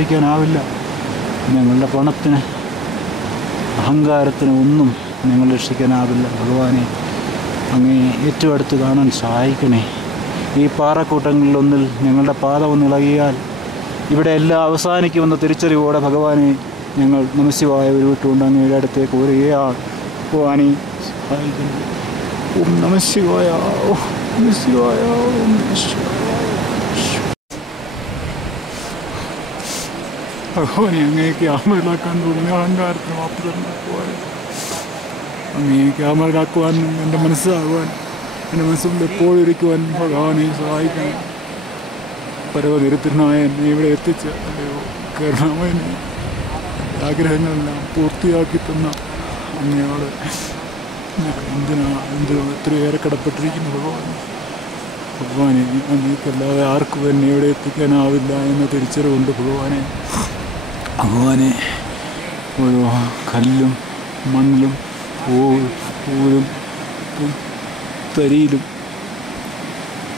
രക്ഷിക്കാനാവില്ല. ഞങ്ങളുടെ പണത്തിന്, അഹങ്കാരത്തിന് ഒന്നും ഞങ്ങൾ രക്ഷിക്കാനാവില്ല. ഭഗവാനെ, അങ്ങേ ഏറ്റവും അടുത്ത് കാണാൻ സഹായിക്കണേ. ഈ പാറക്കൂട്ടങ്ങളിലൊന്നിൽ ഞങ്ങളുടെ പാദം ഒന്നിളകിയാൽ ഇവിടെ എല്ലാം അവസാനിക്കുമെന്ന തിരിച്ചറിവോടെ ഭഗവാനെ ഞങ്ങൾ നമഃശിവായ ഉരുവിട്ടുകൊണ്ട് അങ്ങയുടെ അടുത്തേക്ക് വരികയാണ്. ഭഗവാനെ സഹായിക്കുന്നു. ഓം നമഃശിവായ, ഓം നമഃശിവായ, ഓം നമഃശിവായ. ഭഗവാനെ, അങ്ങേക്ക് ആമലാക്കാൻ തോന്നുന്ന അഹങ്കാരത്തിന് മാപ്പ് തരണം. ഭഗവാനെ, അങ്ങേക്ക് ആമലാക്കുവാനും എൻ്റെ മനസ്സാകുവാൻ, എൻ്റെ മനസ്സിൽ എപ്പോഴും ഇരിക്കുവാൻ ഭഗവാനെ സഹായിക്കണം. പരമദരിദ്രനായ എന്നെ ഇവിടെ എത്തിച്ച് കരുണാമയനെ ആഗ്രഹങ്ങളെല്ലാം പൂർത്തിയാക്കി തന്ന അങ്ങയോട് എന്തിനോ എത്രയേറെ കടപ്പെട്ടിരിക്കുന്നു ഭഗവാനെ. ഭഗവാനെ, അങ്ങേക്കല്ലാതെ ആർക്കും എന്നെ ഇവിടെ എത്തിക്കാനാവില്ല എന്ന തിരിച്ചറിവുണ്ട് ഭഗവാനെ. ഭഗവാനെ, ഓരോ കല്ലും മണ്ണിലും പൂരും തരിയിലും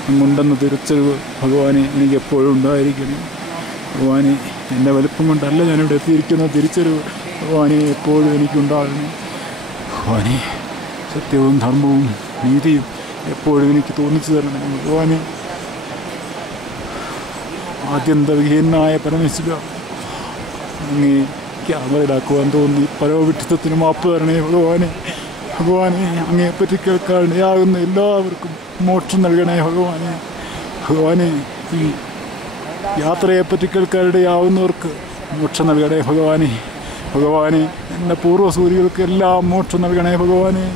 അങ്ങുണ്ടെന്ന തിരിച്ചറിവ് ഭഗവാനെ എനിക്ക് എപ്പോഴും ഉണ്ടായിരിക്കണം. ഭഗവാനെ, എൻ്റെ വലുപ്പം കൊണ്ടല്ല ഞാനിവിടെ എത്തിയിരിക്കുന്ന തിരിച്ചറിവ് ഭഗവാനെ എപ്പോഴും എനിക്കുണ്ടാകണം. ഭഗവാനെ, സത്യവും ധർമ്മവും നീതിയും എപ്പോഴും എനിക്ക് തോന്നിച്ചു തരണം. ഭഗവാനെ, ആദ്യന്തവിഹീനായ പരമേശ്വര, അങ്ങേക്ക് അമലാക്കുവാൻ തോന്നി പരമവിഡ്ഢിത്തത്തിന് മാപ്പ് തരണേ ഭഗവാനെ. ഭഗവാനെ, അങ്ങയെപ്പറ്റി കേൾക്കാനിടയാകുന്ന എല്ലാവർക്കും മോക്ഷം നൽകണേ ഭഗവാനെ. ഭഗവാനെ, ഈ യാത്രയെപ്പറ്റി കേൾക്കാനിടയാവുന്നവർക്ക് മോക്ഷം നൽകണേ ഭഗവാനെ. ഭഗവാനെ, എൻ്റെ പൂർവ്വസൂരികൾക്ക് എല്ലാം മോക്ഷം നൽകണേ ഭഗവാനെ.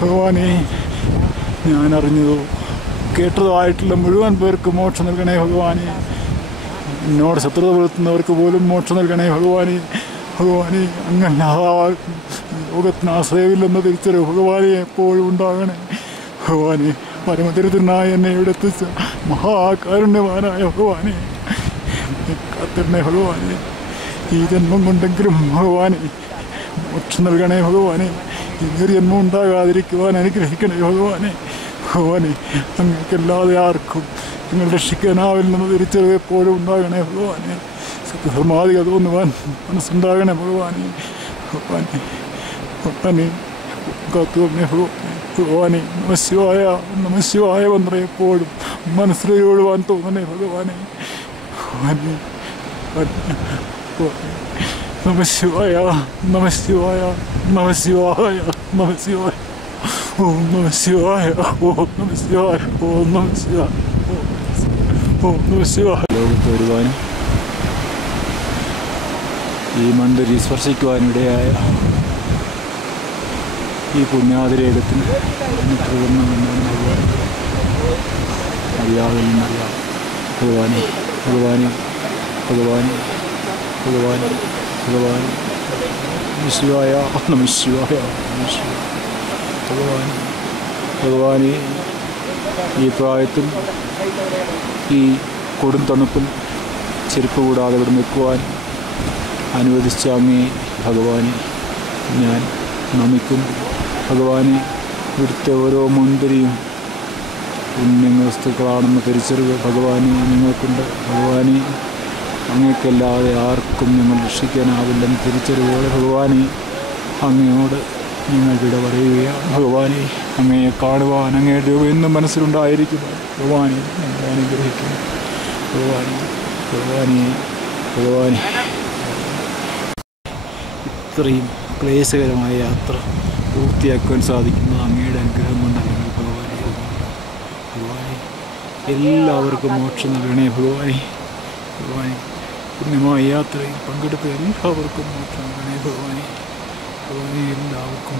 ഭഗവാനെ, ഞാൻ അറിഞ്ഞതോ കേട്ടതോ ആയിട്ടുള്ള മുഴുവൻ പേർക്ക് മോക്ഷം നൽകണേ ഭഗവാനെ. എന്നോട് ശത്രുത പുലർത്തുന്നവർക്ക് പോലും മോക്ഷം നൽകണേ ഭഗവാനെ. ഭഗവാനെ, അങ്ങല്ലാതെ ലോകത്തിന് ആശ്രയമില്ലെന്ന തിരിച്ചറിവ് ഭഗവാനെ എപ്പോഴും ഉണ്ടാകണേ. ഭഗവാനെ, പരമദരിദ്രനായ എന്നെ ഇവിടെ എത്തിച്ച മഹാകാരുണ്യവാനായ ഭഗവാനെ കാത്തിരണേ ഭഗവാനെ. ഈ ജന്മം കൊണ്ടെങ്കിലും ഭഗവാനെ മോക്ഷം നൽകണേ ഭഗവാനെ. ഇനിയൊരു ജന്മം ഉണ്ടാകാതിരിക്കുവാൻ അനുഗ്രഹിക്കണേ ഭഗവാനെ. ഭഗവാനെ, അങ്ങൾക്കല്ലാതെ ആർക്കും നിങ്ങൾ രക്ഷിക്കാനാവില്ലെന്ന് തിരിച്ചറിവ് എപ്പോഴും ഉണ്ടാകണേ ഭഗവാനെ. സത്യധർമാദികൾ തോന്നുവാൻ മനസ്സുണ്ടാകണേ ഭഗവാനെ. ഭഗവാനെ, ഭഗവാനെ കാത്തുകൊള്ളണേ ഭഗവാനെ. ഭഗവാനെ, നമഃശിവായ നമഃശിവായ മന്ത്രം എപ്പോഴും മനസ്സിലൊഴുവാൻ തോന്നണേ ഭഗവാനെ. ഭഗവാനെ, നമഃശിവായ നമഃശിവായ നമഃശിവായ നമഃശിവായ. ഓം നമഃശിവായ, ഓം നമഃശിവായ, ഓം നമഃശിവായ, ഓം നമഃശിവായ. ലോകത്ത് വരുവാനും ഈ മന്ദിരി സ്പർശിക്കുവാനിടയായ ഈ പുണ്യാതിരേകത്തിന് അറിയാതെ നിന്നറിയാം ഭഗവാനെ. ഭഗവാനെ, ഭഗവാനെ, ഭഗവാനെ, ഭഗവാനെ, നമഃശിവായ നമഃശിവായ നമഃശിവായ. ഭഗവാനെ, ഭഗവാനെ, ഈ പ്രായത്തിൽ ഈ കൊടും തണുപ്പിൽ ചെരുപ്പ് കൂടാതെ ഇവിടെ നിൽക്കുവാൻ അനുവദിച്ച അങ്ങേ ഭഗവാനെ ഞാൻ നമിക്കുന്നു. ഭഗവാനെ, ഇവിടുത്തെ ഓരോ മുൻപരിയും പുണ്യങ്ങൾ വസ്തുക്കളാണെന്ന തിരിച്ചറിവ് ഭഗവാനെ നിങ്ങൾക്കുണ്ട്. ഭഗവാനെ, അങ്ങേക്കല്ലാതെ ആർക്കും ഞങ്ങൾ രക്ഷിക്കാനാവില്ലെന്ന് തിരിച്ചറിവോടെ ഭഗവാനെ അങ്ങയോട് ഞങ്ങൾ വിട പറയുകയാണ്. ഭഗവാനെ, അങ്ങയെ കാണുവാൻ അങ്ങയുടെ രൂപം എന്നും മനസ്സിലുണ്ടായിരിക്കുന്നു. ഭഗവാനെ, ഞങ്ങളെ അനുഗ്രഹിക്കുന്നു. ഭഗവാനെ, ഭഗവാനെ, ഭഗവാനെ, ഇത്രയും ക്ലേശകരമായ യാത്ര പൂർത്തിയാക്കുവാൻ സാധിക്കുന്നത് അങ്ങയുടെ അനുഗ്രഹം കൊണ്ടല്ലെങ്കിൽ ഭഗവാനെ. ഭഗവാനെ, എല്ലാവർക്കും മോക്ഷം നൽകണേ ഭഗവാനെ. ഭഗവാനെ, പുണ്യമായ യാത്രയിൽ പങ്കെടുത്ത എല്ലാവർക്കും മോക്ഷം നൽകണേ ഭഗവാനെ. ഭഗവാനെ, എല്ലാവർക്കും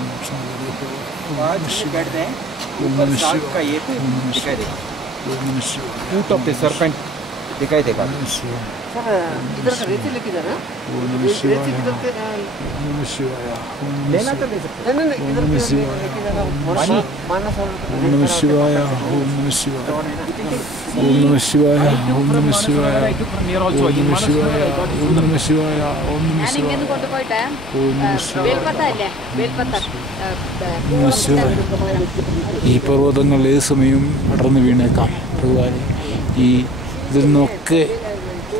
മോക്ഷം നൽകണേ ഭഗവാനെ. दिखाई देगा सर, इधर का रेती लेके जाना। लेना तो ले सकते हैं। नहीं इधर लेके जाना मानस और ओम नमः शिवाय, ओम नमः शिवाय, ओम नमः शिवाय, ओम नमः शिवाय, ओम नमः शिवाय, ओम नमः शिवाय, ओम नमः शिवाय, ओम नमः शिवाय. ഈ പർവ്വതങ്ങൾ ഏത് സമയവും അടർന്നു വീണേക്കാം ഭഗവാനെ. ഇതിൽ നിന്നൊക്കെ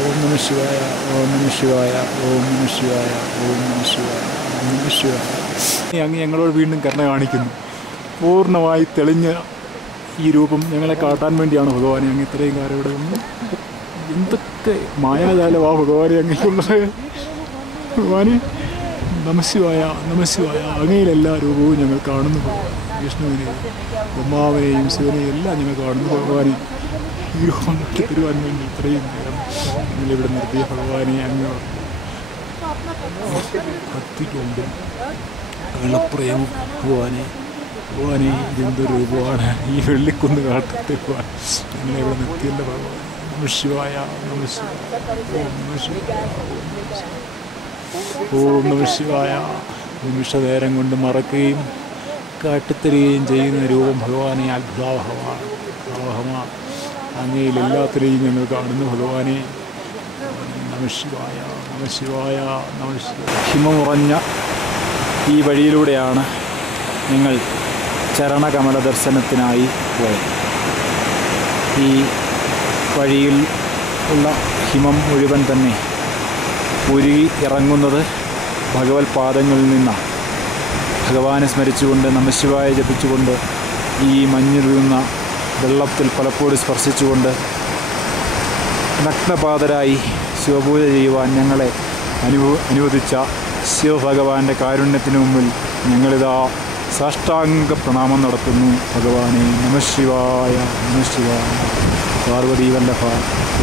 ഓം നമഃ ശിവായ, ഓം നമഃ ശിവായ, ഓം നമഃ ശിവായ, ഓം നമഃ ശിവായ, ഓം നമഃ ശിവായ. അങ്ങ് ഞങ്ങളോട് വീണ്ടും കരുണ കാണിക്കുന്നു. പൂർണ്ണമായി തെളിഞ്ഞ ഈ രൂപം ഞങ്ങളെ കാട്ടാൻ വേണ്ടിയാണ് ഭഗവാനെ അങ്ങ് ഇത്രയും കാലം ഇവിടെ നിന്ന്. എന്തൊക്കെ മായാജാലമാ ഭഗവാനെ അങ്ങനെയുള്ളത്. ഭഗവാനെ നമഃശിവായ, നമഃശിവായ. അങ്ങയിലെല്ലാ രൂപവും ഞങ്ങൾ കാണുന്നു. വിഷ്ണുവിനെയും ബ്രഹ്മാവിനെയും ശിവനെയും എല്ലാം ഞങ്ങൾ കാണുന്നു. ഭഗവാനെ ഈ രൂപം തരുവാൻ വേണ്ടി ഇത്രയും നേരം ഞങ്ങളിവിടെ നിർത്തിയ ഭഗവാനെ അങ്ങ് ഭക്തികൊണ്ട് വെള്ളപ്രേമം. ഭഗവാനെ ഭഗവാനെ ഇതെന്തൊരു രൂപമാണ് ഈ വെള്ളിക്കുന്ന് കാട്ടത്തെ ഭഗവാൻ ഞങ്ങളെ ഇവിടെ നിർത്തിയല്ല ഭഗവാൻ. നമഃശിവായ, നമഃശിവായ, ഓം നമഃശിവായ, ഓം നമഃശിവായ. നിമിഷനേരം കൊണ്ട് മറക്കുകയും കാട്ടിത്തരികയും ചെയ്യുന്ന രൂപം ഭഗവാനെ അത്ഭുതാവഹമാണ്. അങ്ങയിൽ എല്ലാത്തിനെയും ഞങ്ങൾ കാണുന്നു ഭഗവാനെ. നമഃശിവായ, നമഃശിവായ, നമഃശിവായ. ഹിമമുറഞ്ഞ ഈ വഴിയിലൂടെയാണ് ഞങ്ങൾ ചരണകമല ദർശനത്തിനായി പോയത്. ഈ വഴിയിൽ ഉള്ള ഹിമം മുഴുവൻ തന്നെ ഉരുകി ഇറങ്ങുന്നത് ഭഗവത് പാദങ്ങളിൽ നിന്നാണ്. ഭഗവാനെ സ്മരിച്ചുകൊണ്ട് നമഃശിവായ ജപിച്ചുകൊണ്ട് ഈ മഞ്ഞുരുകുന്ന വെള്ളത്തിൽ പലപ്പോഴും സ്പർശിച്ചുകൊണ്ട് നഗ്നപാതരായി ശിവപൂജ ചെയ്യുവാൻ ഞങ്ങളെ അനുവദിച്ച ശിവഭഗവാന്റെ കാരുണ്യത്തിന് മുമ്പിൽ ഞങ്ങളിതാ സാഷ്ടാംഗ പ്രണാമം നടത്തുന്നു. ഭഗവാനെ നമഃശിവായ, നമഃശിവായ. പാർവതി വല്ലഭ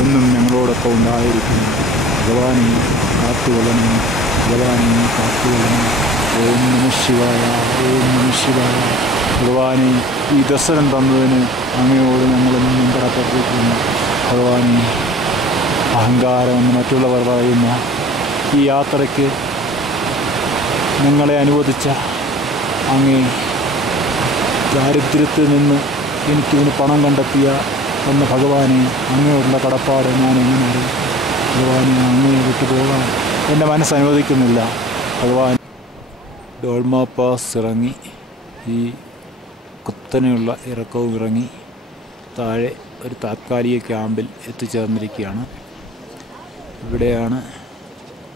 എന്നും ഞങ്ങളോടൊപ്പം ഉണ്ടായിരിക്കുന്നു. ഭഗവാനെ കാത്തുകൊള്ളണം, ഭഗവാനെ കാത്തുകൊള്ളണം. ഓം നമഃശിവായ, ഓം നമഃശിവായ. ഭഗവാനെ ഈ ദർശനം തന്നതിന് അങ്ങയോട് ഞങ്ങളെന്നും കടപ്പെട്ടിരിക്കുന്നു. ഭഗവാനെ അഹങ്കാരമെന്ന് മറ്റുള്ളവർ പറയുന്ന ഈ യാത്രയ്ക്ക് ഞങ്ങളെ അനുവദിച്ച അങ്ങേ ദാരിദ്ര്യത്തിൽ നിന്ന് എനിക്കിതിന് പണം കണ്ടെത്തിയ എന്ന ഭഗവാനെ അങ്ങയോടുള്ള കടപ്പാട് ഞാൻ എങ്ങനെ അറിയും? ഭഗവാനെ അങ്ങയെ വിട്ടു പോകാൻ എൻ്റെ മനസ്സ് അനുവദിക്കുന്നില്ല. ഭഗവാൻ ഡോൾമ പാസ് ഇറങ്ങി ഈ കുത്തനെയുള്ള ഇറക്കവും ഇറങ്ങി താഴെ ഒരു താത്കാലിക ക്യാമ്പിൽ എത്തിച്ചേർന്നിരിക്കുകയാണ്. ഇവിടെയാണ്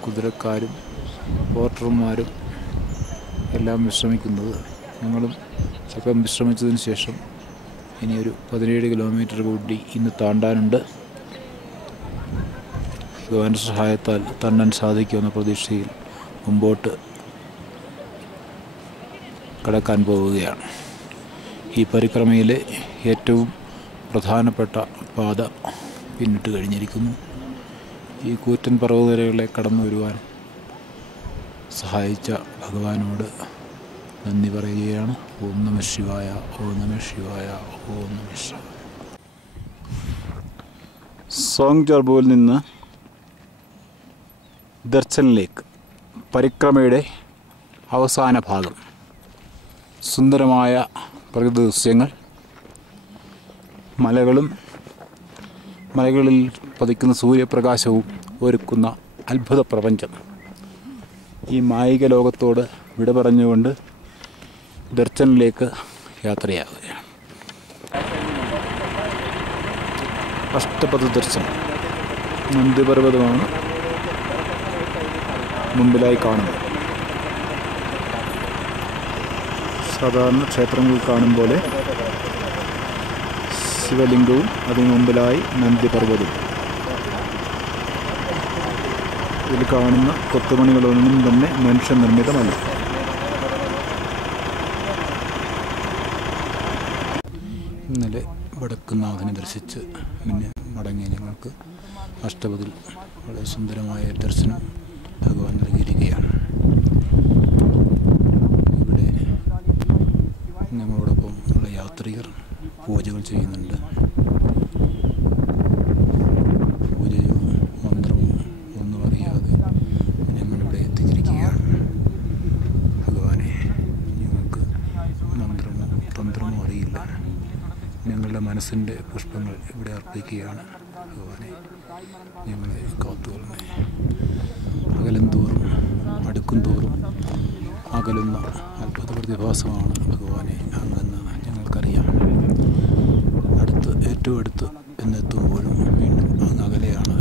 കുതിരക്കാരും പോർട്ടർമാരും എല്ലാം വിശ്രമിക്കുന്നത്. ഞങ്ങളും സ്വയം വിശ്രമിച്ചതിന് ശേഷം ഇനിയൊരു 17 കിലോമീറ്റർ കൂടി ഇന്ന് താണ്ടാനുണ്ട്. ഭഗവാന്റെ സഹായത്താൽ താണ്ടാൻ സാധിക്കുമെന്ന പ്രതീക്ഷയിൽ മുമ്പോട്ട് കടക്കാൻ പോവുകയാണ്. ഈ പരിക്രമയിലെ ഏറ്റവും പ്രധാനപ്പെട്ട പാത പിന്നിട്ട് കഴിഞ്ഞിരിക്കുന്നു. ഈ കൂറ്റൻ പർവ്വതനിരകളെ കടന്നു വരുവാൻ സഹായിച്ച ഭഗവാനോട് നന്ദി പറയുകയാണ്. ഓം നമഃ ശിവായ, ഓം നമഃ ശിവായ, ഓം നമഃ ശിവായ. സോങ് ജർബോയിൽ നിന്ന് ദർശനിലേക്ക് പരിക്രമയുടെ അവസാന ഭാഗം. സുന്ദരമായ പ്രകൃതി ദൃശ്യങ്ങൾ, മലകളിൽ പതിക്കുന്ന സൂര്യപ്രകാശവും ഒരുക്കുന്ന അത്ഭുത പ്രപഞ്ചം. ഈ മായിക ലോകത്തോട് വിട പറഞ്ഞുകൊണ്ട് ദർശനിലേക്ക് യാത്രയാവുകയാണ്. അഷ്ടപഥ ദർശനം. നന്ദിപർവ്വതമാണ് മുമ്പിലായി കാണുന്നത്. സാധാരണ ക്ഷേത്രങ്ങളിൽ കാണും പോലെ ശിവലിംഗവും അതിന് മുമ്പിലായി നന്ദിപർവ്വതവും. ഇതിൽ കാണുന്ന കൊത്തുപണികളൊന്നും തന്നെ മനുഷ്യനിർമ്മിതമല്ല. ഇന്നലെ വടക്കുന്നാഥനെ ദർശിച്ച് പിന്നെ മടങ്ങിയ ഞങ്ങൾക്ക് അഷ്ടപതിൽ വളരെ സുന്ദരമായ ദർശനം ഭഗവാൻ നൽകിയിരിക്കുകയാണ്. ഇവിടെ ഞങ്ങളോടൊപ്പം ഉള്ള യാത്രികർ പൂജകൾ ചെയ്യുന്നുണ്ട്. പൂജയോ മന്ത്രമോ ഒന്നും അറിയാതെ ഞങ്ങളിവിടെ എത്തിച്ചിരിക്കുകയാണ്. ഭഗവാനെ ഞങ്ങൾക്ക് മന്ത്രമോ തന്ത്രമോ അറിയില്ല. ഞങ്ങളുടെ മനസ്സിൻ്റെ പുഷ്പങ്ങൾ ഇവിടെ അർപ്പിക്കുകയാണ്. ഭഗവാനെ ഞങ്ങളെ കാത്തുകൊള്ളണേ. അകലും തോറും അടുക്കും തോറും അകലുന്ന അത്ഭുത പ്രതിഭാസമാണ് ഭഗവാനെ അങ്ങെന്ന് ഞങ്ങൾക്കറിയാം. ഏറ്റവും അടുത്ത് എന്നെത്തുമ്പോഴും വീണ്ടും അങ്ങ് അകലെയാണ്